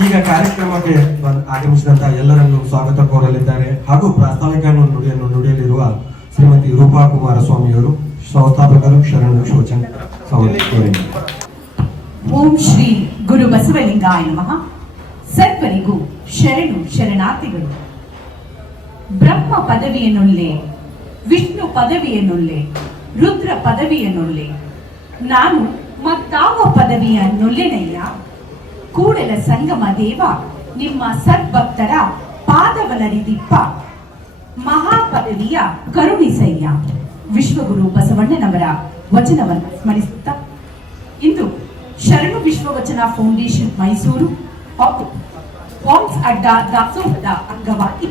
ಈಗ ಕಾರ್ಯಕ್ರಮಕ್ಕೆ ಆಗಮಿಸಿದಂತಹ ಎಲ್ಲರನ್ನು ಸ್ವಾಗತ ಕೋರಲಿದ್ದಾರೆ ಹಾಗೂ ಪ್ರಾಸ್ತಾವಿಕ ನುಡಿಯನ್ನು ನುಡಿಯಲಿರುವ ಶ್ರೀಮತಿ ರೂಪಾ ಕುಮಾರಸ್ವಾಮಿಯವರು ಸಂಸ್ಥಾಪಕರು ಶರಣ ಶೋಚನ ಓಂ ಶ್ರೀ ಗುರು ಬಸವಲಿಂಗಾಯ ನಮಃ. ಸರ್ವರಿಗೂ ಶರಣು ಶರಣಾರ್ಥಿಗಳು. ಬ್ರಹ್ಮ ಪದವಿಯನ್ನುಳ್ಳೆ ವಿಷ್ಣು ಪದವಿಯನ್ನುಳ್ಳೆ ರುದ್ರ ಪದವಿಯನ್ನುಳ್ಳೆ ನಾನು ಮತ್ತಾವ ಪದವಿಯ ಕೂಡಲ ಸಂಗಮ ದೇವ, ನಿಮ್ಮ ಸದ್ಭಕ್ತರ ಪಾದವಲರಿದಿಪ್ಪ ಮಹಾಪದವಿಯ ಕರುಣಿಸಯ್ಯ. ವಿಶ್ವಗುರು ಬಸವಣ್ಣನವರ ವಚನವನ್ನು ಸ್ಮರಿಸುತ್ತಾ. ಇಂದು ಶರಣು ವಿಶ್ವವಚನ ಫೌಂಡೇಶನ್ ಮೈಸೂರು. ಹಾಗೂ ಅಡ್ಡ ದಾಸೋಹದ ಅಂಗವಾಗಿ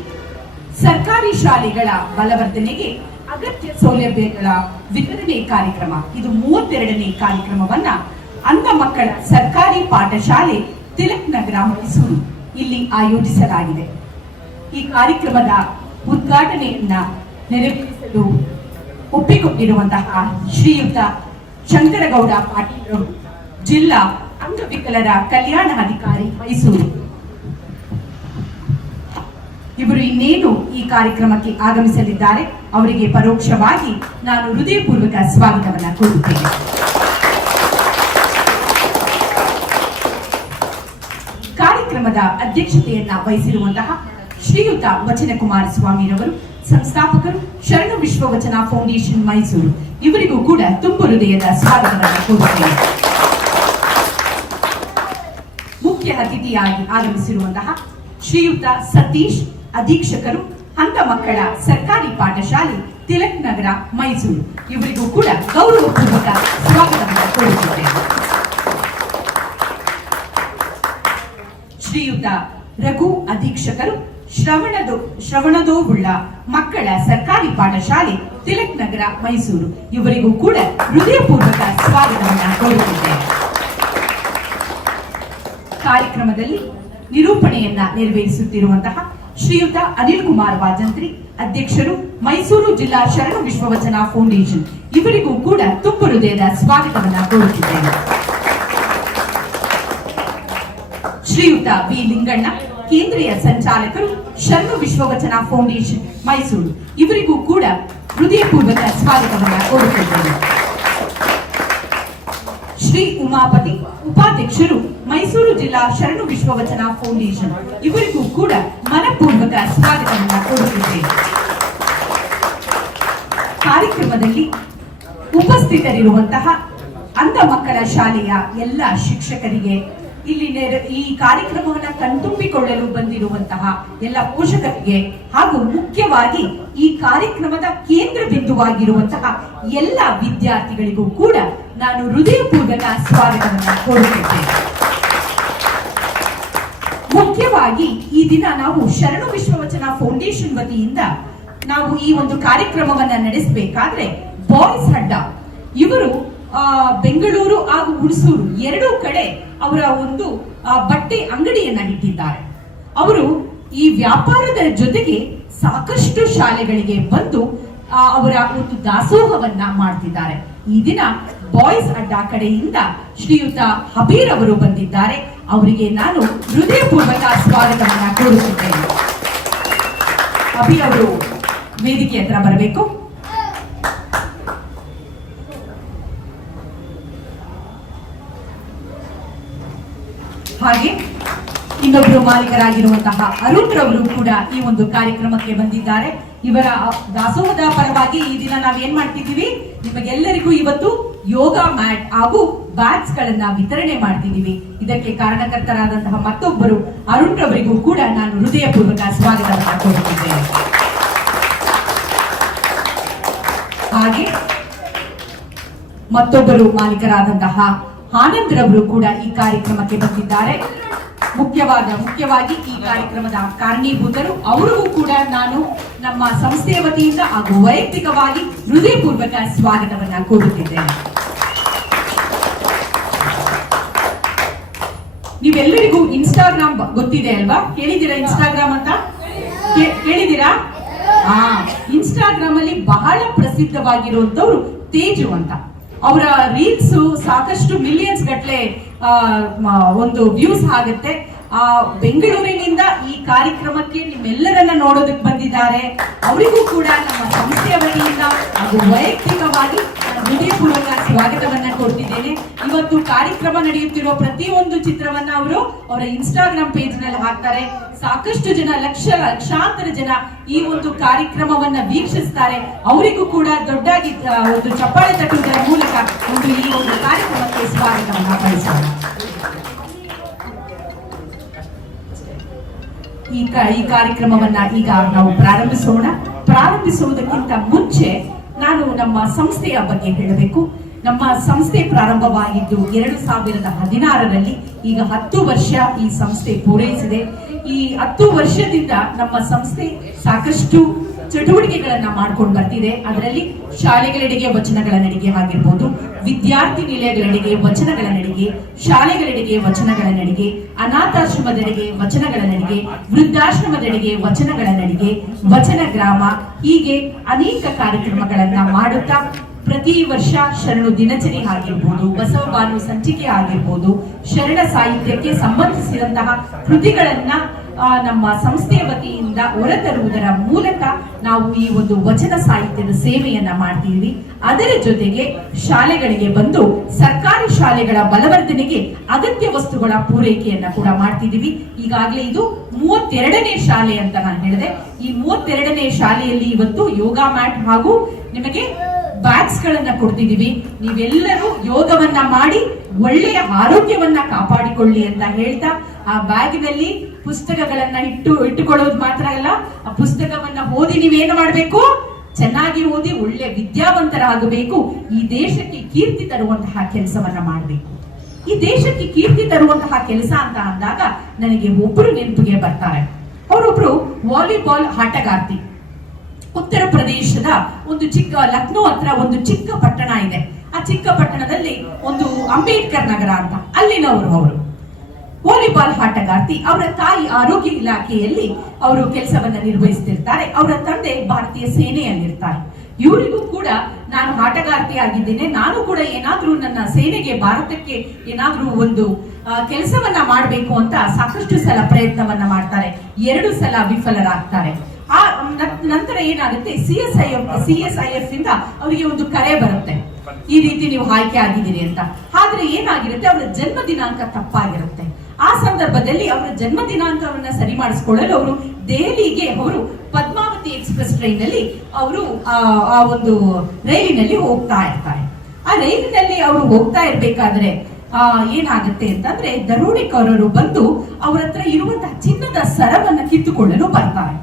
ಸರ್ಕಾರಿ ಶಾಲೆಗಳ ಬಲವರ್ಧನೆಗೆ ಅಗತ್ಯ ಸೌಲಭ್ಯಗಳ ವಿತರಣೆ ಕಾರ್ಯಕ್ರಮ. ಇದು ಮೂವತ್ತೆರಡನೇ ಕಾರ್ಯಕ್ರಮವನ್ನ ಅಂಧ ಮಕ್ಕಳ ಸರ್ಕಾರಿ ಪಾಠಶಾಲೆ ತಿಲಕ್ ನಗರ ಮೈಸೂರು ಇಲ್ಲಿ ಆಯೋಜಿಸಲಾಗಿದೆ. ಈ ಕಾರ್ಯಕ್ರಮದ ಉದ್ಘಾಟನೆಯನ್ನ ನೆರವೇರಿಸಲು ಒಪ್ಪಿಕೊಂಡಿರುವಂತಹ ಶ್ರೀಯುತ ಶಂಕರಗೌಡ ಪಾಟೀಲ್ ಜಿಲ್ಲಾ ಅಂಗವಿಕಲರ ಕಲ್ಯಾಣ ಅಧಿಕಾರಿ ಮೈಸೂರು. ಇವರು ಇನ್ನೇನು ಈ ಕಾರ್ಯಕ್ರಮಕ್ಕೆ ಆಗಮಿಸಲಿದ್ದಾರೆ, ಅವರಿಗೆ ಪರೋಕ್ಷವಾಗಿ ನಾನು ಹೃದಯಪೂರ್ವಕ ಸ್ವಾಗತವನ್ನು ಕೋರುತ್ತೇನೆ. ಕಾರ್ಯಕ್ರಮದ ಅಧ್ಯಕ್ಷತೆಯನ್ನ ವಹಿಸಿರುವಂತಹ ಶ್ರೀಯುತ ವಚನ ಕುಮಾರ ಸ್ವಾಮಿರವರು, ಸಂಸ್ಥಾಪಕರು ಶರಣ ವಿಶ್ವ ವಚನ ಫೌಂಡೇಶನ್ ಮೈಸೂರು. ಇವರಿಗೂ ಕೂಡ ತುಂಬು ಹೃದಯದ ಸ್ವಾಗತವನ್ನು ಕೋರುತ್ತೇನೆ. ಮುಖ್ಯ ಅತಿಥಿಯಾಗಿ ಆಗಮಿಸಿರುವಂತಹ ಶ್ರೀಯುತ ಸತೀಶ್, ಅಧೀಕ್ಷಕರು ಹಂತ ಮಕ್ಕಳ ಸರ್ಕಾರಿ ಪಾಠಶಾಲೆ, ತಿಲಕ್ ನಗರ, ಮೈಸೂರು. ಇವರಿಗೂ ಕೂಡ ಗೌರವಪೂರ್ವಕ ಸ್ವಾಗತವನ್ನು ಕೋರುತ್ತೇನೆ. ಶ್ರೀಯುತ ರಘು ಅಧೀಕ್ಷಕರು ಶ್ರವಣದೋ ಶ್ರವಣದೋವುಳ್ಳ ಮಕ್ಕಳ ಸರ್ಕಾರಿ ಪಾಠಶಾಲೆ ತಿಲಕ್ ನಗರ, ಮೈಸೂರು. ಇವರಿಗೂ ಕೂಡ ಹೃದಯಪೂರ್ವಕ ಸ್ವಾಗತವನ್ನು ಕೋರುತ್ತಿದ್ದೇನೆ. ಕಾರ್ಯಕ್ರಮದಲ್ಲಿ ನಿರೂಪಣೆಯನ್ನ ನೆರವೇರಿಸುತ್ತಿರುವಂತಹ ಶ್ರೀಯುತ ಅನಿಲ್ ಕುಮಾರ್ ವಾಜಂತ್ರಿ, ಅಧ್ಯಕ್ಷರು ಮೈಸೂರು ಜಿಲ್ಲಾ ಶರಣ ವಿಶ್ವವಚನ ಫೌಂಡೇಶನ್. ಇವರಿಗೂ ಕೂಡ ತುಂಬು ಹೃದಯದ ಸ್ವಾಗತವನ್ನು ಕೋರುತ್ತಿದ್ದೇನೆ. ಶ್ರೀಯುತ ಬಿ ಲಿಂಗಣ್ಣ, ಕೇಂದ್ರೀಯ ಸಂಚಾಲಕರು ಶರಣ ವಿಶ್ವವಚನ ಫೌಂಡೇಶನ್, ಮೈಸೂರು. ಇವರಿಗೂ ಕೂಡ ಹೃದಯಪೂರ್ವಕ ಸ್ವಾಗತವನ್ನು ಕೋರುತ್ತಿದ್ದೇನೆ. ಶ್ರೀ ಉಮಾಪತಿ, ಉಪಾಧ್ಯಕ್ಷರು ಮೈಸೂರು ಜಿಲ್ಲಾ ಶರಣು ವಿಶ್ವವಚನ ಫೌಂಡೇಶನ್, ಇವರಿಗೂ ಕೂಡ ಮನಪೂರ್ವಕ ಸ್ವಾಗತವನ್ನು ಕೋರುತ್ತಿದ್ದೇನೆ. ಕಾರ್ಯಕ್ರಮದಲ್ಲಿ ಉಪಸ್ಥಿತರಿರುವಂತಹ ಅಂಧ ಮಕ್ಕಳ ಶಾಲೆಯ ಎಲ್ಲ ಶಿಕ್ಷಕರಿಗೆ ಇಲ್ಲಿ ಈ ಕಾರ್ಯಕ್ರಮವನ್ನು ಕಣ್ತುಂಬಿಕೊಳ್ಳಲು ಬಂದಿರುವಂತಹ ಎಲ್ಲ ಪೋಷಕರಿಗೆ ಹಾಗೂ ಮುಖ್ಯವಾಗಿ ಈ ಕಾರ್ಯಕ್ರಮದ ಕೇಂದ್ರ ಬಿಂದುವಾಗಿರುವಂತಹ ಎಲ್ಲ ವಿದ್ಯಾರ್ಥಿಗಳಿಗೂ ಕೂಡ ನಾನು ಹೃದಯಪೂರ್ವಕ ಸ್ವಾಗತವನ್ನು ಕೋರುತ್ತಿದ್ದೇನೆ. ಮುಖ್ಯವಾಗಿ ಈ ದಿನ ನಾವು ಶರಣು ವಿಶ್ವವಚನ ಫೌಂಡೇಶನ್ ವತಿಯಿಂದ ನಾವು ಈ ಒಂದು ಕಾರ್ಯಕ್ರಮವನ್ನ ನಡೆಸಬೇಕಾದ್ರೆ ಬಾಯ್ಸ್ ಅಡ್ಡ ಇವರು ಬೆಂಗಳೂರು ಹಾಗೂ ಹುಣಸೂರು ಎರಡೂ ಕಡೆ ಅವರ ಒಂದು ಆ, ಬಟ್ಟೆ ಅಂಗಡಿಯನ್ನ ಇಟ್ಟಿದ್ದಾರೆ. ಅವರು ಈ ವ್ಯಾಪಾರದ ಜೊತೆಗೆ ಸಾಕಷ್ಟು ಶಾಲೆಗಳಿಗೆ ಬಂದು ಆ, ಅವರ ಒಂದು ದಾಸೋಹವನ್ನ ಮಾಡ್ತಿದ್ದಾರೆ. ಈ ದಿನ ಬಾಯ್ಸ್ ಅಡ್ಡ ಕಡೆಯಿಂದ ಶ್ರೀಯುತ ಹಬೀರ್ ಅವರು ಬಂದಿದ್ದಾರೆ. ಅವರಿಗೆ ನಾನು ಹೃದಯಪೂರ್ವಕ ಸ್ವಾಗತವನ್ನ ಕೋರುತ್ತಿದ್ದೇನೆ. ಹಬೀರ್ ಅವರು ವೇದಿಕೆ ಹತ್ರ ಬರಬೇಕು ಹಾಗೆ ಇನ್ನೊಬ್ಬರು ಮಾಲೀಕರಾಗಿರುವಂತಹ ಅರುಣ್ ರವರು ಕೂಡ ಈ ಒಂದು ಕಾರ್ಯಕ್ರಮಕ್ಕೆ ಬಂದಿದ್ದಾರೆ. ಇವರ ದಾಸೋಹದ ಪರವಾಗಿ ಈ ದಿನ ನಾವ್ ಏನ್ ಮಾಡ್ತಿದ್ದೀವಿ? ನಿಮಗೆಲ್ಲರಿಗೂ ಇವತ್ತು ಯೋಗ ಮ್ಯಾಟ್ ಹಾಗೂ ಬ್ಯಾಟ್ಸ್ ಗಳನ್ನ ವಿತರಣೆ ಮಾಡ್ತಿದ್ದೀವಿ. ಇದಕ್ಕೆ ಕಾರಣಕರ್ತರಾದಂತಹ ಮತ್ತೊಬ್ಬರು ಅರುಣ್ ರವರಿಗೂ ಕೂಡ ನಾನು ಹೃದಯಪೂರ್ವಕ ಸ್ವಾಗತ ಕೋರುತ್ತಿದ್ದೇನೆ ಹಾಗೆ ಮತ್ತೊಬ್ಬರು ಮಾಲೀಕರಾದಂತಹ ಆನಂದ್ ರವರು ಕೂಡ ಈ ಕಾರ್ಯಕ್ರಮಕ್ಕೆ ಬಂದಿದ್ದಾರೆ. ಮುಖ್ಯವಾದ ಮುಖ್ಯವಾಗಿ ಈ ಕಾರ್ಯಕ್ರಮದ ಕಾರಣೀಭೂತರು ಅವರಿಗೂ ಕೂಡ ನಾನು ನಮ್ಮ ಸಂಸ್ಥೆಯ ವತಿಯಿಂದ ಹಾಗೂ ವೈಯಕ್ತಿಕವಾಗಿ ಹೃದಯಪೂರ್ವಕ ಸ್ವಾಗತವನ್ನ ಕೋರುತ್ತಿದ್ದೇನೆ. ನೀವೆಲ್ಲರಿಗೂ ಇನ್ಸ್ಟಾಗ್ರಾಮ್ ಗೊತ್ತಿದೆ ಅಲ್ವಾ? ಕೇಳಿದ್ದೀರಾ ಇನ್ಸ್ಟಾಗ್ರಾಮ್ ಅಂತ? ಕೇಳಿದ್ದೀರಾ? ಹಾ ಇನ್ಸ್ಟಾಗ್ರಾಮ್ ಅಲ್ಲಿ ಬಹಳ ಪ್ರಸಿದ್ಧವಾಗಿರುವಂತವ್ರು ತೇಜು ಅಂತ. ಅವರ ರೀಲ್ಸ್ ಸಾಕಷ್ಟು ಮಿಲಿಯನ್ಸ್ ಗಟ್ಲೆ ಒಂದು ವ್ಯೂಸ್ ಆಗುತ್ತೆ. ಆ, ಬೆಂಗಳೂರಿನಿಂದ ಈ ಕಾರ್ಯಕ್ರಮಕ್ಕೆ ನಿಮ್ಮೆಲ್ಲರನ್ನ ನೋಡೋದಕ್ಕೆ ಬಂದಿದ್ದಾರೆ. ಅವರಿಗೂ ಕೂಡ ನಮ್ಮ ಸಂಸ್ಥೆಯ ವತಿಯಿಂದ ವೈಯಕ್ತಿಕವಾಗಿ ಹೃದಯಪೂರ್ವಕ ಸ್ವಾಗತವನ್ನ ಕೊಡ್ತಿದ್ದೇನೆ ಇವತ್ತು ಕಾರ್ಯಕ್ರಮ ನಡೆಯುತ್ತಿರುವ ಪ್ರತಿಯೊಂದು ಚಿತ್ರವನ್ನ ಅವರು ಅವರ ಇನ್ಸ್ಟಾಗ್ರಾಮ್ ಪೇಜ್ನಲ್ಲಿ ಹಾಕ್ತಾರೆ. ಸಾಕಷ್ಟು ಜನ, ಲಕ್ಷ, ಲಕ್ಷಾಂತರ ಜನ ಈ ಒಂದು ಕಾರ್ಯಕ್ರಮವನ್ನ ವೀಕ್ಷಿಸ್ತಾರೆ. ಅವರಿಗೂ ಕೂಡ ದೊಡ್ಡಾಗಿ ಒಂದು ಚಪ್ಪಾಳೆ ತಟ್ಟುವುದರ ಮೂಲಕ ಒಂದು ಈ ಒಂದು ಕಾರ್ಯಕ್ರಮಕ್ಕೆ ಸ್ವಾಗತವನ್ನ ಬಯಸೋಣ ಈ ಈ ಕಾರ್ಯಕ್ರಮವನ್ನ ಈಗ ನಾವು ಪ್ರಾರಂಭಿಸೋಣ. ಪ್ರಾರಂಭಿಸುವುದಕ್ಕಿಂತ ಮುಂಚೆ ನಾನು ನಮ್ಮ ಸಂಸ್ಥೆಯ ಬಗ್ಗೆ ಹೇಳಬೇಕು. ನಮ್ಮ ಸಂಸ್ಥೆ ಪ್ರಾರಂಭವಾಗಿದ್ದು ಎರಡು ಸಾವಿರದ ಹದಿನಾರರಲ್ಲಿ ಈಗ ಹತ್ತು ವರ್ಷ ಈ ಸಂಸ್ಥೆ ಪೂರೈಸಿದೆ. ಈ ಹತ್ತು ವರ್ಷದಿಂದ ನಮ್ಮ ಸಂಸ್ಥೆ ಸಾಕಷ್ಟು ಚಟುವಟಿಕೆಗಳನ್ನ ಮಾಡ್ಕೊಂಡು ಬರ್ತಿದೆ. ಅದರಲ್ಲಿ ಶಾಲೆಗಳಿಗೆ ವಚನಗಳ ನಡಿಗೆ ಆಗಿರ್ಬೋದು, ವಿದ್ಯಾರ್ಥಿ ನಿಲಯಗಳಿಗೆ ವಚನಗಳ ನಡಿಗೆ, ಶಾಲೆಗಳೆಡೆಗೆ ವಚನಗಳ ನಡಿಗೆ ಅನಾಥಾಶ್ರಮದೆಡೆಗೆ ವಚನಗಳ ನಡಿಗೆ ವೃದ್ಧಾಶ್ರಮದೆಡೆಗೆ ವಚನಗಳ ನಡಿಗೆ, ವಚನ ಗ್ರಾಮ ಹೀಗೆ ಅನೇಕ ಕಾರ್ಯಕ್ರಮಗಳನ್ನ ಮಾಡುತ್ತಾ ಪ್ರತಿ ವರ್ಷ ಶರಣು ದಿನಚರಿ ಆಗಿರ್ಬೋದು ಬಸವ ಬಾನು ಸಂಚಿಕೆ ಆಗಿರ್ಬೋದು, ಶರಣ ಸಾಹಿತ್ಯಕ್ಕೆ ಸಂಬಂಧಿಸಿದಂತಹ ಕೃತಿಗಳನ್ನ ನಮ್ಮ ಸಂಸ್ಥೆಯ ವತಿಯಿಂದ ಹೊರತರುವುದರ ಮೂಲಕ ನಾವು ಈ ಒಂದು ವಚನ ಸಾಹಿತ್ಯದ ಸೇವೆಯನ್ನ ಮಾಡ್ತೀವಿ. ಅದರ ಜೊತೆಗೆ ಶಾಲೆಗಳಿಗೆ ಬಂದು ಸರ್ಕಾರಿ ಶಾಲೆಗಳ ಬಲವರ್ಧನೆಗೆ ಅಗತ್ಯ ವಸ್ತುಗಳ ಪೂರೈಕೆಯನ್ನ ಕೂಡ ಮಾಡ್ತಿದೀವಿ ಈಗಾಗಲೇ ಇದು ಮೂವತ್ತೆರಡನೇ ಶಾಲೆ ಅಂತ ನಾನು ಹೇಳಿದೆ. ಈ ಮೂವತ್ತೆರಡನೇ ಶಾಲೆಯಲ್ಲಿ ಇವತ್ತು ಯೋಗ ಮ್ಯಾಟ್ ಹಾಗೂ ನಿಮಗೆ ಬ್ಯಾಗ್ಸ್ ಗಳನ್ನ ಕೊಡ್ತಿದೀವಿ ನೀವೆಲ್ಲರೂ ಯೋಗವನ್ನ ಮಾಡಿ ಒಳ್ಳೆಯ ಆರೋಗ್ಯವನ್ನ ಕಾಪಾಡಿಕೊಳ್ಳಿ ಅಂತ ಹೇಳ್ತಾ, ಆ ಬ್ಯಾಗಿನಲ್ಲಿ ಪುಸ್ತಕಗಳನ್ನ ಇಟ್ಟು, ಇಟ್ಟುಕೊಳ್ಳೋದು ಮಾತ್ರ ಅಲ್ಲ, ಆ ಪುಸ್ತಕವನ್ನ ಓದಿ ನೀವೇನು ಮಾಡಬೇಕು? ಚೆನ್ನಾಗಿ ಓದಿ ಒಳ್ಳೆ ವಿದ್ಯಾವಂತರಾಗಬೇಕು. ಈ ದೇಶಕ್ಕೆ ಕೀರ್ತಿ ತರುವಂತಹ ಕೆಲಸವನ್ನ ಮಾಡಬೇಕು. ಈ ದೇಶಕ್ಕೆ ಕೀರ್ತಿ ತರುವಂತಹ ಕೆಲಸ ಅಂತ ಅಂದಾಗ ನನಗೆ ಒಬ್ಬರು ನೆನಪಿಗೆ ಬರ್ತಾರೆ. ಅವರೊಬ್ರು ವಾಲಿಬಾಲ್ ಆಟಗಾರ್ತಿ. ಉತ್ತರ ಪ್ರದೇಶದ ಒಂದು ಚಿಕ್ಕ ಲಕ್ನೋ ಹತ್ರ ಒಂದು ಚಿಕ್ಕ ಪಟ್ಟಣ ಇದೆ. ಆ ಚಿಕ್ಕ ಪಟ್ಟಣದಲ್ಲಿ ಒಂದು ಅಂಬೇಡ್ಕರ್ ನಗರ ಅಂತ. ಅಲ್ಲಿನವರು ಅವರು. ವಾಲಿಬಾಲ್ ಆಟಗಾರ್ತಿ, ಅವರ ತಾಯಿ ಆರೋಗ್ಯ ಇಲಾಖೆಯಲ್ಲಿ ಅವರು ಕೆಲಸವನ್ನ ನಿರ್ವಹಿಸ್ತಿರ್ತಾರೆ. ಅವರ ತಂದೆ ಭಾರತೀಯ ಸೇನೆಯಲ್ಲಿರ್ತಾರೆ. ಇವರಿಗೂ ಕೂಡ ನಾನು ಆಟಗಾರ್ತಿ ಆಗಿದ್ದೇನೆ ನಾನು ಕೂಡ ಏನಾದ್ರೂ ನನ್ನ ಸೇನೆಗೆ, ಭಾರತಕ್ಕೆ ಏನಾದ್ರೂ ಒಂದು ಕೆಲಸವನ್ನ ಮಾಡಬೇಕು ಅಂತ ಸಾಕಷ್ಟು ಸಲ ಪ್ರಯತ್ನವನ್ನ ಮಾಡ್ತಾರೆ. ಎರಡು ಸಲ ವಿಫಲರಾಗ್ತಾರೆ. ಆ ನಂತರ ಏನಾಗುತ್ತೆ? C S I F C S I F ಇಂದ ಅವರಿಗೆ ಒಂದು ಕರೆ ಬರುತ್ತೆ. ಈ ರೀತಿ ನೀವು ಆಯ್ಕೆ ಆಗಿದ್ದೀರಿ ಅಂತ. ಆದ್ರೆ ಏನಾಗಿರುತ್ತೆ? ಅವರ ಜನ್ಮ ದಿನಾಂಕ ತಪ್ಪಾಗಿರುತ್ತೆ. ಆ ಸಂದರ್ಭದಲ್ಲಿ ಅವರ ಜನ್ಮ ದಿನಾಂಕವನ್ನ ಸರಿ ಮಾಡಿಸ್ಕೊಳ್ಳಲು ಅವರು ದೆಹಲಿಗೆ ಅವರು ಪದ್ಮಾವತಿ ಎಕ್ಸ್ಪ್ರೆಸ್ ಟ್ರೈನ್ನಲ್ಲಿ ಅವರು, ಆ ಆ ಒಂದು ರೈಲಿನಲ್ಲಿ ಹೋಗ್ತಾ ಇರ್ತಾರೆ. ಆ ರೈಲಿನಲ್ಲಿ ಅವರು ಹೋಗ್ತಾ ಇರ್ಬೇಕಾದ್ರೆ, ಆ, ಏನಾಗುತ್ತೆ ಅಂತಂದ್ರೆ ದರೋಡೆಕೋರರು ಬಂದು ಅವ್ರ ಹತ್ರ ಇರುವಂತಹ ಚಿನ್ನದ ಸರವನ್ನ ಕಿತ್ತುಕೊಳ್ಳಲು ಬರ್ತಾರೆ.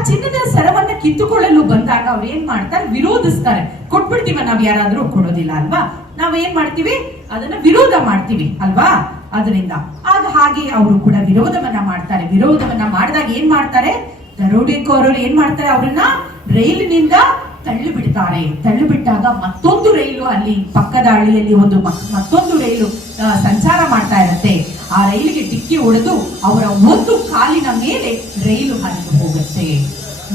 ಆ ಚಿನ್ನದ ಸರವನ್ನ ಕಿತ್ತುಕೊಳ್ಳಲು ಬಂದಾಗ ಅವ್ರು ಏನ್ ಮಾಡ್ತಾರೆ? ವಿರೋಧಿಸ್ತಾರೆ. ಕೊಟ್ಬಿಡ್ತೀವ ನಾವ್ ಯಾರಾದ್ರೂ ಕೊಡೋದಿಲ್ಲ ಅಲ್ವಾ? ನಾವ್ ಏನ್ ಮಾಡ್ತೀವಿ? ಅದನ್ನ ವಿರೋಧ ಮಾಡ್ತೀವಿ, ಅಲ್ವಾ? ಅದರಿಂದ ಆಗ ಹಾಗೆ ಅವರು ಕೂಡ ವಿರೋಧವನ್ನ ಮಾಡ್ತಾರೆ. ವಿರೋಧವನ್ನ ಮಾಡಿದಾಗ ಏನ್ ಮಾಡ್ತಾರೆ? ದರೋಡೆಕೋರರು ಏನ್ ಮಾಡ್ತಾರೆ? ಅವ್ರನ್ನ ರೈಲಿನಿಂದ ತಳ್ಳಿ ಬಿಡ್ತಾರೆ ತಳ್ಳಿ ಬಿಟ್ಟಾಗ ಮತ್ತೊಂದು ರೈಲು ಅಲ್ಲಿ ಪಕ್ಕದ ಹಳ್ಳಿಯಲ್ಲಿ ಒಂದು ಮತ್ತೊಂದು ರೈಲು ಸಂಚಾರ ಮಾಡ್ತಾ ಇರುತ್ತೆ. ಆ ರೈಲಿಗೆ ಡಿಕ್ಕಿ ಹೊಡೆದು ಅವರ ಒಂದು ಕಾಲಿನ ಮೇಲೆ ರೈಲು ಹರಿದು ಹೋಗುತ್ತೆ.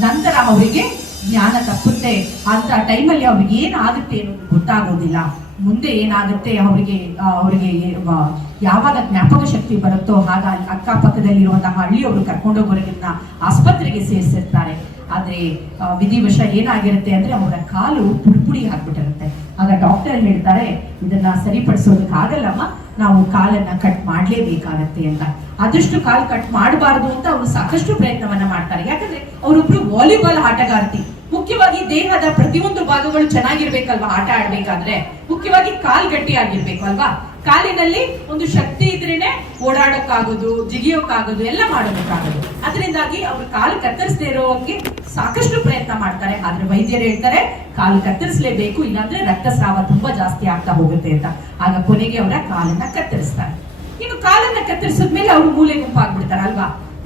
ನಂತರ ಅವರಿಗೆ ಜ್ಞಾನ ತಪ್ಪುತ್ತೆ. ಅಂತ ಟೈಮಲ್ಲಿ ಅವ್ರಿಗೆ ಏನಾಗುತ್ತೆ ಅನ್ನೋದು ಗೊತ್ತಾಗೋದಿಲ್ಲ. ಮುಂದೆ ಏನಾಗುತ್ತೆ ಅವರಿಗೆ ಅವರಿಗೆ ಯಾವಾಗ ಜ್ಞಾಪಕ ಶಕ್ತಿ ಬರುತ್ತೋ ಅಕ್ಕಪಕ್ಕದಲ್ಲಿ ಅಕ್ಕಪಕ್ಕದಲ್ಲಿರುವಂತಹ ಹಳ್ಳಿಯವರು ಕರ್ಕೊಂಡೋಗೋರಿಗಿನ್ನ ಆಸ್ಪತ್ರೆಗೆ ಸೇರಿಸಿರ್ತಾರೆ. ಆದ್ರೆ ವಿಧಿವಶ ಏನಾಗಿರುತ್ತೆ ಅಂದ್ರೆ ಅವರ ಕಾಲು ಪುಡಿಪುಡಿ ಆಗ್ಬಿಟ್ಟಿರುತ್ತೆ. ಆಗ ಡಾಕ್ಟರ್ ಹೇಳ್ತಾರೆ, ಇದನ್ನ ಸರಿಪಡಿಸೋದಕ್ಕೆ ಆಗಲ್ಲಮ್ಮ, ನಾವು ಕಾಲನ್ನ ಕಟ್ ಮಾಡ್ಲೇಬೇಕಾಗತ್ತೆ ಅಂತ. ಆದಷ್ಟು ಕಾಲು ಕಟ್ ಮಾಡಬಾರದು ಅಂತ ಅವರು ಸಾಕಷ್ಟು ಪ್ರಯತ್ನವನ್ನ ಮಾಡ್ತಾರೆ. ಯಾಕಂದ್ರೆ ಅವರೊಬ್ರು ವಾಲಿಬಾಲ್ ಆಟಗಾರ್ತಿ. ಮುಖ್ಯವಾಗಿ ದೇಹದ ಪ್ರತಿಯೊಂದು ಭಾಗಗಳು ಚೆನ್ನಾಗಿರ್ಬೇಕಲ್ವಾ? ಆಟ ಆಡ್ಬೇಕಾದ್ರೆ ಮುಖ್ಯವಾಗಿ ಕಾಲ್ ಗಟ್ಟಿ ಆಗಿರ್ಬೇಕು ಅಲ್ವಾ? ಕಾಲಿನಲ್ಲಿ ಒಂದು ಶಕ್ತಿ ಇದ್ರೇನೆ ಓಡಾಡಕ್ಕಾಗೋದು, ಜಿಗಿಯೋಕ್ಕಾಗೋದು, ಎಲ್ಲ ಮಾಡೋದಕ್ಕಾಗೋದು. ಅದರಿಂದಾಗಿ ಅವರು ಕಾಲು ಕತ್ತರಿಸದೇ ಇರೋಕ್ಕೆ ಸಾಕಷ್ಟು ಪ್ರಯತ್ನ ಮಾಡ್ತಾರೆ. ಆದ್ರೆ ವೈದ್ಯರು ಹೇಳ್ತಾರೆ, ಕಾಲು ಕತ್ತರಿಸಲೇಬೇಕು, ಇಲ್ಲಾಂದ್ರೆ ರಕ್ತಸ್ರಾವ ತುಂಬಾ ಜಾಸ್ತಿ ಆಗ್ತಾ ಹೋಗುತ್ತೆ ಅಂತ. ಆಗ ಕೊನೆಗೆ ಅವರ ಕಾಲನ್ನ ಕತ್ತರಿಸ್ತಾರೆ. ಇನ್ನು ಕಾಲನ್ನ ಕತ್ತರಿಸಿದ್ಮೇಲೆ ಅವರು ಮೂಲೆ ಗುಂಪಾಗ್ಬಿಡ್ತಾರೆ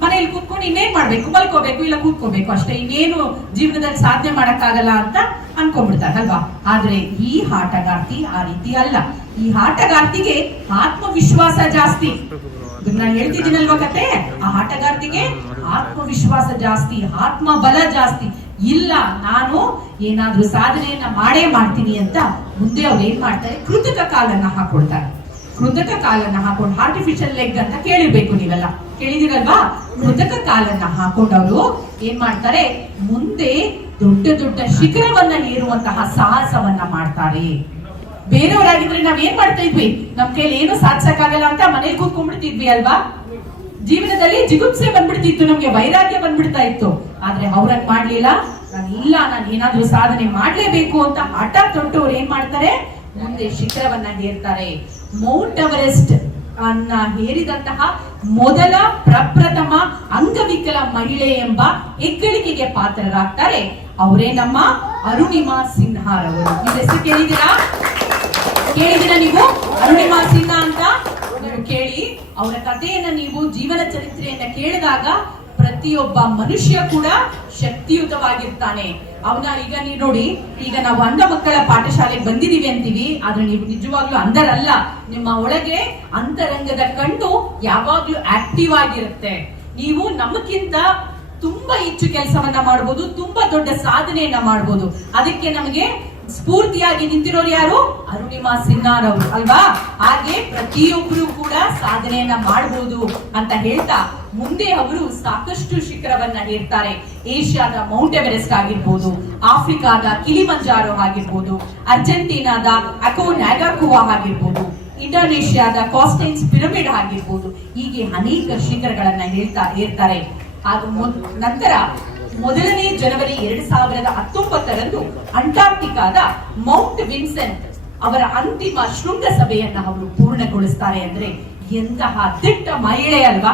ಮನೆಯಲ್ಲಿ ಕೂತ್ಕೊಂಡು ಇನ್ನೇನ್ ಮಾಡ್ಬೇಕು? ಮಲ್ಕೋಬೇಕು ಇಲ್ಲ ಕೂತ್ಕೋಬೇಕು? ಅಷ್ಟೇ ಇನ್ನೇನು ಜೀವನದಲ್ಲಿ ಸಾಧನೆ ಮಾಡಕ್ಕಾಗಲ್ಲ ಅಂತ ಅನ್ಕೊಂಡ್ಬಿಡ್ತಾರೆ, ಅಲ್ವಾ? ಆದ್ರೆ ಈ ಆಟಗಾರ್ತಿ ಆ ರೀತಿ ಅಲ್ಲ. ಈ ಆಟಗಾರ್ತಿಗೆ ಆತ್ಮವಿಶ್ವಾಸ ಜಾಸ್ತಿ. ನಾನು ಹೇಳ್ತಿದ್ದೀನಲ್ವಾ ಕತೆ ಆ ಆಟಗಾರ್ತಿಗೆ ಆತ್ಮವಿಶ್ವಾಸ ಜಾಸ್ತಿ ಆತ್ಮ ಬಲ ಜಾಸ್ತಿ. ಇಲ್ಲ, ನಾನು ಏನಾದ್ರೂ ಸಾಧನೆಯನ್ನ ಮಾಡೇ ಮಾಡ್ತೀನಿ ಅಂತ ಮುಂದೆ ಅವ್ರು ಏನ್ ಮಾಡ್ತಾರೆ? ಕೃತಕ ಕಾಲನ್ನ ಹಾಕೊಳ್ತಾರೆ. ಕೃತಕ ಕಾಲನ್ನ ಹಾಕೊಂಡು ಆರ್ಟಿಫಿಷಿಯಲ್ ಲೆಗ್ ಅಂತ ಕೇಳಿರ್ಬೇಕು ನೀವೆಲ್ಲ. ಕೇಳಿದಿರಲ್ವಾ ಕೃತಕ ಕಾಲನ್ನ ಹಾಕೊಂಡವರು ಏನ್ ಮಾಡ್ತಾರೆ? ಮುಂದೆ ದೊಡ್ಡ ದೊಡ್ಡ ಶಿಖರವನ್ನ ಏರುವಂತಹ ಸಾಹಸವನ್ನ ಮಾಡ್ತಾರೆ. ಬೇರೆಯವರಾಗಿದ್ರೆ ನಾವ್ ಏನ್ ಮಾಡ್ತಾ ಇದ್ವಿ? ನಮ್ ಕೈಲಿ ಏನು ಸಾಧಿಸಕ್ಕಾಗಲ್ಲ ಅಂತ ಮನೇಲಿ ಕೂತ್ಕೊಂಡ್ಬಿಡ್ತಿದ್ವಿ ಅಲ್ವಾ? ಜೀವನದಲ್ಲಿ ಜಿಗುಪ್ಸೆ ಬಂದ್ಬಿಡ್ತಿತ್ತು, ನಮ್ಗೆ ವೈರಾಗ್ಯ ಬಂದ್ಬಿಡ್ತಾ ಇತ್ತು. ಆದ್ರೆ ಅವ್ರಂಗ್ ಮಾಡ್ಲಿಲ್ಲ. ನಾನು ಇಲ್ಲ, ನಾನು ಏನಾದ್ರೂ ಸಾಧನೆ ಮಾಡ್ಲೇಬೇಕು ಅಂತ ಹಠ ತೊಟ್ಟವ್ರು ಏನ್ ಮಾಡ್ತಾರೆ? ಮುಂದೆ ಶಿಖರವನ್ನ ಹೇರ್ತಾರೆ ಮೌಂಟ್ ಎವರೆಸ್ಟ್ ಅನ್ನ ಹೇರಿದಂತಹ ಮೊದಲ ಪ್ರಪ್ರಥಮ ಅಂಗವಿಕಲ ಮಹಿಳೆ ಎಂಬ ಹೆಗ್ಗಳಿಕೆಗೆ ಪಾತ್ರರಾಗ್ತಾರೆ. ಅವರೇ ನಮ್ಮ ಅರುಣಿಮಾ ಸಿನ್ಹಾರವರು. ಹೆಸರು ಕೇಳಿದಿರಾ ಕೇಳಿದಿರ ನೀವು? ಅರುಣಿಮಾ ಸಿನ್ಹಾ ಅಂತ? ನೀವು ಕೇಳಿ ಅವರ ಕಥೆಯನ್ನ ನೀವು ಜೀವನ ಚರಿತ್ರೆಯನ್ನ ಕೇಳಿದಾಗ ಪ್ರತಿಯೊಬ್ಬ ಮನುಷ್ಯ ಕೂಡ ಶಕ್ತಿಯುತವಾಗಿರ್ತಾನೆ. ಅವನ ಈಗ ನೀವು ನೋಡಿ, ಈಗ ನಾವು ಅಂಧ ಮಕ್ಕಳ ಪಾಠಶಾಲೆಗೆ ಬಂದಿದ್ದೀವಿ ಅಂತೀವಿ, ಆದ್ರೆ ನೀವು ನಿಜವಾಗ್ಲೂ ಅಂಧರಲ್ಲ. ನಿಮ್ಮ ಒಳಗೆ ಅಂತರಂಗದ ಕಣ್ಣು ಯಾವಾಗ್ಲೂ ಆಕ್ಟಿವ್ ಆಗಿರುತ್ತೆ. ನೀವು ನಮಗಿಂತ ತುಂಬಾ ಹೆಚ್ಚು ಕೆಲಸವನ್ನ ಮಾಡಬಹುದು ತುಂಬಾ ದೊಡ್ಡ ಸಾಧನೆಯನ್ನ ಮಾಡಬಹುದು ಅದಕ್ಕೆ ನಮಗೆ ಸ್ಫೂರ್ತಿಯಾಗಿ ನಿಂತಿರೋರು ಯಾರು? ಅರುಣಿಮಾ ಸಿನ್ನಾರ್ ಅವರು, ಅಲ್ವಾ? ಹಾಗೆ ಪ್ರತಿಯೊಬ್ಬರು ಕೂಡ ಸಾಧನೆಯನ್ನ ಮಾಡಬಹುದು ಅಂತ ಹೇಳ್ತಾ ಮುಂದೆ ಅವರು ಸಾಕಷ್ಟು ಶಿಖರವನ್ನ ಹೇರ್ತಾರೆ ಏಷ್ಯಾದ ಮೌಂಟ್ ಎವರೆಸ್ಟ್ ಆಗಿರ್ಬೋದು, ಆಫ್ರಿಕಾದ ಕಿಲಿಮಂಜಾರೋ ಆಗಿರ್ಬೋದು, ಅರ್ಜೆಂಟೀನಾದ ಅಕೋ ನ್ಯಾಗಾಕುವಾ ಆಗಿರ್ಬೋದು, ಇಂಡೋನೇಷ್ಯಾದ ಕಾಸ್ಟೈನ್ಸ್ ಪಿರಮಿಡ್ ಆಗಿರ್ಬೋದು, ಹೀಗೆ ಅನೇಕ ಶಿಖರಗಳನ್ನ ಹೇಳ್ತಾ ಏರ್ತಾರೆ ಹಾಗೂ ನಂತರ ಮೊದಲನೇ ಜನವರಿ ಎರಡ್ ಸಾವಿರದ ಹತ್ತೊಂಬತ್ತರಂದು ಅಂಟಾರ್ಟಿಕಾದ ಮೌಂಟ್ ವಿನ್ಸೆಂಟ್ ಅವರ ಅಂತಿಮ ಶೃಂಗ ಸಭೆಯನ್ನ ಅವರು ಪೂರ್ಣಗೊಳಿಸ್ತಾರೆ. ಅಂದ್ರೆ ಎಂತಹ ದಿಟ್ಟ ಮಹಿಳೆ ಅಲ್ವಾ?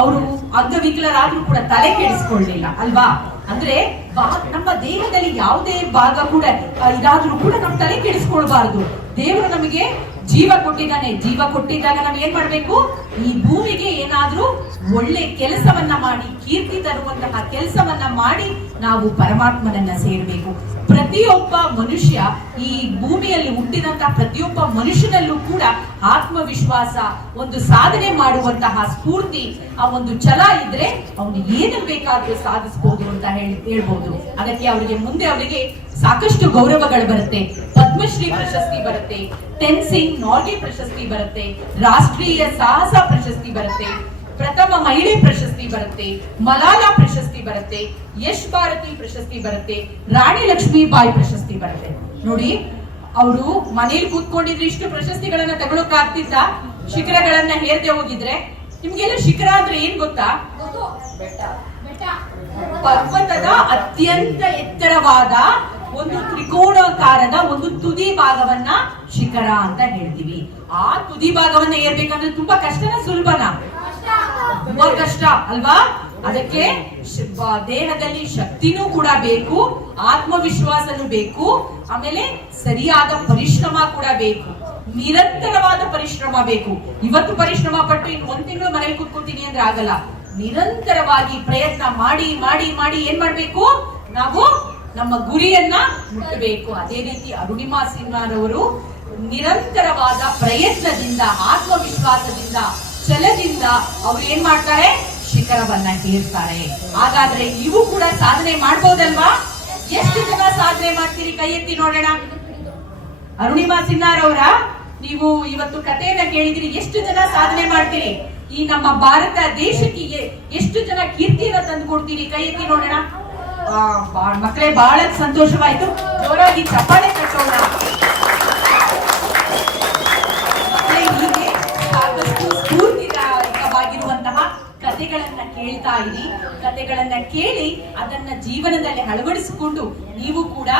ಅವರು ಅಂಗವಿಕಲರಾದ್ರೂ ಕೂಡ ತಲೆ ಕೆಡಿಸ್ಕೊಳ್ಳಿಲ್ಲ ಅಲ್ವಾ? ಅಂದ್ರೆ ನಮ್ಮ ದೇಹದಲ್ಲಿ ಯಾವುದೇ ಭಾಗ ಕೂಡ ಇದಾದ್ರೂ ಕೂಡ ನಾವು ತಲೆ ಕೆಡಿಸ್ಕೊಳ್ಬಾರ್ದು. ದೇವರು ನಮಗೆ ಜೀವ ಕೊಟ್ಟಿದ್ದಾನೆ. ಜೀವ ಕೊಟ್ಟಿದ್ದಾಗ ನಾವು ಏನ್ ಮಾಡ್ಬೇಕು? ಈ ಭೂಮಿಗೆ ಏನಾದ್ರೂ ಒಳ್ಳೆ ಕೆಲಸವನ್ನ ಮಾಡಿ, ಕೀರ್ತಿ ತರುವಂತಹ ಕೆಲಸವನ್ನ ಮಾಡಿ ನಾವು ಪರಮಾತ್ಮನನ್ನ ಸೇರಬೇಕು. ಪ್ರತಿಯೊಬ್ಬ ಮನುಷ್ಯ ಈ ಭೂಮಿಯಲ್ಲಿ ಹುಟ್ಟಿದಂತಹ ಪ್ರತಿಯೊಬ್ಬ ಮನುಷ್ಯನಲ್ಲೂ ಕೂಡ ಆತ್ಮವಿಶ್ವಾಸ, ಒಂದು ಸಾಧನೆ ಮಾಡುವಂತಹ ಸ್ಫೂರ್ತಿ, ಆ ಒಂದು ಛಲ ಇದ್ರೆ ಅವನು ಏನು ಬೇಕಾದ್ರೂ ಸಾಧಿಸಬಹುದು ಅಂತ ಹೇಳಿ ಹೇಳ್ಬಹುದು ಅದಕ್ಕೆ ಅವರಿಗೆ ಮುಂದೆ ಅವರಿಗೆ ಸಾಕಷ್ಟು ಗೌರವಗಳು ಬರುತ್ತೆ. ಪದ್ಮಶ್ರೀ ಪ್ರಶಸ್ತಿ ಬರುತ್ತೆ. ಟೆನ್ಸಿಂಗ್ ನಾರ್ಗೆ ಪ್ರಶಸ್ತಿ ಬರುತ್ತೆ. ರಾಷ್ಟ್ರೀಯ ಸಾಹಸ ಪ್ರಶಸ್ತಿ ಬರುತ್ತೆ. ಪ್ರಥಮ ಮಹಿಳೆ ಪ್ರಶಸ್ತಿ ಬರುತ್ತೆ, ಮಲಾಲಾ ಪ್ರಶಸ್ತಿ ಬರುತ್ತೆ, ಯಶ್ ಭಾರತಿ ಪ್ರಶಸ್ತಿ ಬರುತ್ತೆ, ರಾಣಿ ಲಕ್ಷ್ಮೀಬಾಯಿ ಪ್ರಶಸ್ತಿ ಬರುತ್ತೆ. ನೋಡಿ, ಅವರು ಮನೇಲಿ ಕೂತ್ಕೊಂಡಿದ್ರೆ ಇಷ್ಟು ಪ್ರಶಸ್ತಿಗಳನ್ನ ತಗೊಳಕ್ ಆಗ್ತಿದ್ದ ಶಿಖರಗಳನ್ನ ಹೇರ್ದೆ ಹೋಗಿದ್ರೆ? ನಿಮ್ಗೆಲ್ಲ ಶಿಖರ ಅಂದ್ರೆ ಏನ್ ಗೊತ್ತಾ? ಪರ್ವತದ ಅತ್ಯಂತ ಎತ್ತರವಾದ ಒಂದು ತ್ರಿಕೋಣಾಕಾರದ ಒಂದು ತುದಿ ಭಾಗವನ್ನ ಶಿಖರ ಅಂತ ಹೇಳ್ತೀವಿ. ಆ ತುದಿ ಭಾಗವನ್ನ ಏರ್ಬೇಕಂದ್ರೆ ತುಂಬಾ ಕಷ್ಟನ ಸುಲಭನ. ಕಷ್ಟ ಅಲ್ವಾ? ಅದಕ್ಕೆ ದೇಹದಲ್ಲಿ ಶಕ್ತಿನೂ ಕೂಡ ಬೇಕು, ಆತ್ಮವಿಶ್ವಾಸನೂ ಬೇಕು, ಆಮೇಲೆ ಸರಿಯಾದ ಪರಿಶ್ರಮ ಕೂಡ ಬೇಕು, ನಿರಂತರವಾದ ಪರಿಶ್ರಮ ಬೇಕು. ಇವತ್ತು ಪರಿಶ್ರಮ ಪಟ್ಟು ಇನ್ನು ಒಂದ್ ತಿಂಗಳು ಮನೇಲಿ ಕುತ್ಕೋತೀನಿ ಅಂದ್ರೆ ಆಗಲ್ಲ. ನಿರಂತರವಾಗಿ ಪ್ರಯತ್ನ ಮಾಡಿ ಮಾಡಿ ಮಾಡಿ ಏನ್ ಮಾಡ್ಬೇಕು? ನಾವು ನಮ್ಮ ಗುರಿಯನ್ನ ಮುಟ್ಟಬೇಕು. ಅದೇ ರೀತಿ ಅರುಣಿಮಾ ಸಿನ್ಹಾರವರು ನಿರಂತರವಾದ ಪ್ರಯತ್ನದಿಂದ, ಆತ್ಮವಿಶ್ವಾಸದಿಂದ ಛಲದಿಂದ ಅವ್ರು ಏನ್ ಮಾಡ್ತಾರೆ? ಶಿಖರವನ್ನ ಹೇರ್ತಾರೆ. ಹಾಗಾದ್ರೆ ಇವು ಕೂಡ ಸಾಧನೆ ಮಾಡ್ಬೋದಲ್ವಾ? ಎಷ್ಟು ಜನ ಸಾಧನೆ ಮಾಡ್ತೀರಿ ಕೈ ಎತ್ತಿ ನೋಡೋಣ. ಅರುಣಿಮಾ ಸಿನ್ನಾರ್ ನೀವು ಇವತ್ತು ಕಥೆಯನ್ನ ಕೇಳಿದಿರಿ. ಎಷ್ಟು ಜನ ಸಾಧನೆ ಮಾಡ್ತೀರಿ? ಈ ನಮ್ಮ ಭಾರತ ದೇಶಕ್ಕೆ ಎಷ್ಟು ಜನ ಕೀರ್ತಿಯನ್ನ ತಂದು ಕೊಡ್ತೀರಿ ಕೈ ಎತ್ತಿ ನೋಡೋಣ. ಮಕ್ಕಳೇ ಬಹಳ ಸಂತೋಷವಾಯ್ತು. ಜೋರಾಗಿ ಚಪ್ಪಾಳೆ ಕಟ್ಟೋಣ. ಕಥೆಗಳನ್ನ ಕೇಳ್ತಾ ಇರಿ. ಕಥೆಗಳನ್ನ ಕೇಳಿ ಅದನ್ನ ಜೀವನದಲ್ಲಿ ಅಳವಡಿಸಿಕೊಂಡು ನೀವು ಕೂಡ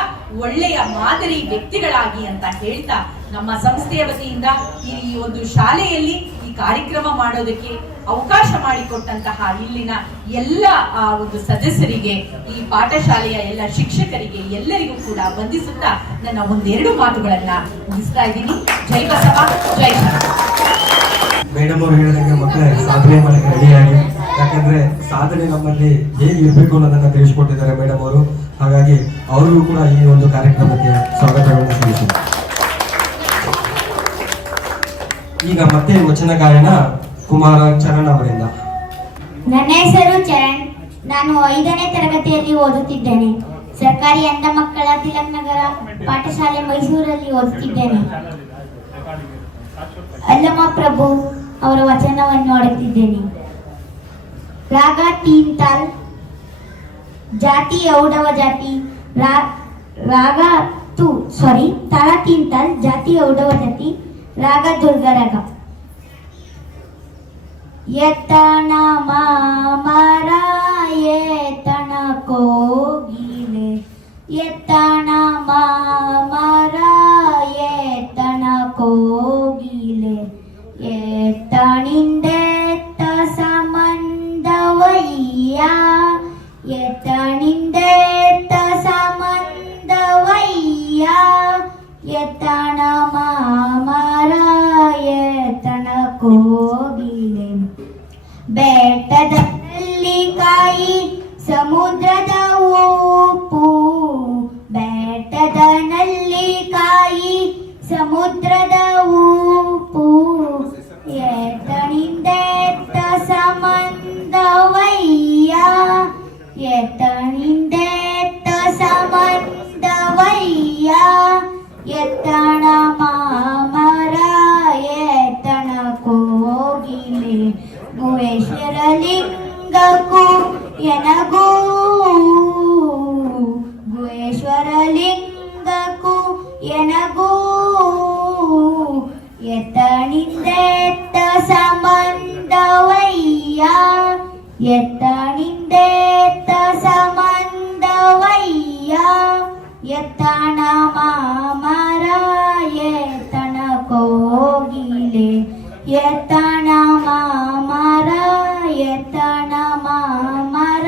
ಒಳ್ಳೆಯ ಮಾದರಿ ವ್ಯಕ್ತಿಗಳಾಗಿ ಅಂತ ಹೇಳ್ತಾ ನಮ್ಮ ಸಂಸ್ಥೆಯ ವತಿಯಿಂದ ಈ ಒಂದು ಶಾಲೆಯಲ್ಲಿ ಈ ಕಾರ್ಯಕ್ರಮ ಮಾಡೋದಕ್ಕೆ ಅವಕಾಶ ಮಾಡಿಕೊಟ್ಟಂತಹ ಇಲ್ಲಿನ ಎಲ್ಲ ಆ, ಒಂದು ಸದಸ್ಯರಿಗೆ ಈ ಪಾಠಶಾಲೆಯ ಎಲ್ಲ ಶಿಕ್ಷಕರಿಗೆ ಎಲ್ಲರಿಗೂ ಕೂಡ ವಂದಿಸುತ್ತಾ ನನ್ನ ಒಂದೆರಡು ಮಾತುಗಳನ್ನ ಮುಗಿಸ್ತಾ ಇದ್ದೀನಿ. ಜೈ ಬಸವ ಜೈ. ಮೇಡಮ್ ಅವ್ರು ಹೇಳಿದಂಗೆ ಮಕ್ಕಳೇ ಸಾಧನೆ ಮಾಡಕ್ಕೆ ರೆಡಿಯಾಗಿ ಯಾಕಂದ್ರೆ ಸಾಧನೆ ನಮ್ಮಲ್ಲಿ ಹೇಗೆ ಇರಬೇಕು ಅನ್ನೋದನ್ನ ತಿಳಿಸ್ಕೊಟ್ಟಿದ್ದಾರೆ ಮೇಡಮ್ ಅವರು. ಹಾಗಾಗಿ ಅವರಿಗೂ ಕೂಡ ಈ ಒಂದು ಕಾರ್ಯಕ್ರಮಕ್ಕೆ ಸ್ವಾಗತವನ್ನು ಸಲ್ಲಿಸಿದೆ ಈಗ ಮತ್ತೆ ವಚನ ಗಾಯನ ಕುಮಾರ ಚರಣ್ ಅವರಿಂದ. ನನ್ನ ಹೆಸರು ಚರಣ್. ನಾನು ಐದನೇ ತರಗತಿಯಲ್ಲಿ ಓದುತ್ತಿದ್ದೇನೆ. ಸರ್ಕಾರಿ ಅಂಧ ಮಕ್ಕಳ ತಿಲಕ್ ನಗರ ಪಾಠಶಾಲೆ ಮೈಸೂರಲ್ಲಿ ಓದುತ್ತಿದ್ದೇನೆ. ಅಲ್ಲಮ್ಮ ಪ್ರಭು ಅವರ ವಚನವನ್ನು ಹಾಡುತ್ತಿದ್ದೇನೆ ರಾಗ ತೀನ್ ತಾಲ್ ಜಾತಿ ಔಡವ ಜಾತಿ ರಾ- ರಾಗ ತು ಸಾರಿ ತಾಳ ತೀನ್ ತಾಲ್ ಜಾತಿ ಔಡವ ಜಾತಿ ರಾಗ ದುರ್ಗ ರಾಗ ಎತ್ತಣ ಮಾಮರ ಏತಣ ಕೋಗಿಲೆ ಎತ್ತಣ ಮಾಮರ ಎತ್ತಣಿಂದೆತ್ತ ಸಂಬಂಧವಯ್ಯ ಎತ್ತಣ ಮಾಮರ ಎತ್ತಣ ಕೋಗಿಲೆ ಎತ್ತಣ ಮಾಮರ ಎತ್ತಣ ಮಾಮರ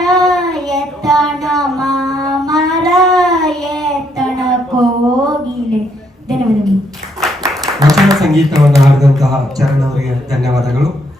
ಎತ್ತಣ ಮಾಮರ ಎತ್ತಣ ಕೋಗಿಲೆ ಧನ್ಯವಾದಗಳು ವಚನ ಸಂಗೀತವನ್ನು ಹಾಡಿದಂತಹ ಚರಣ್ ಅವರಿಗೆ ಧನ್ಯವಾದಗಳು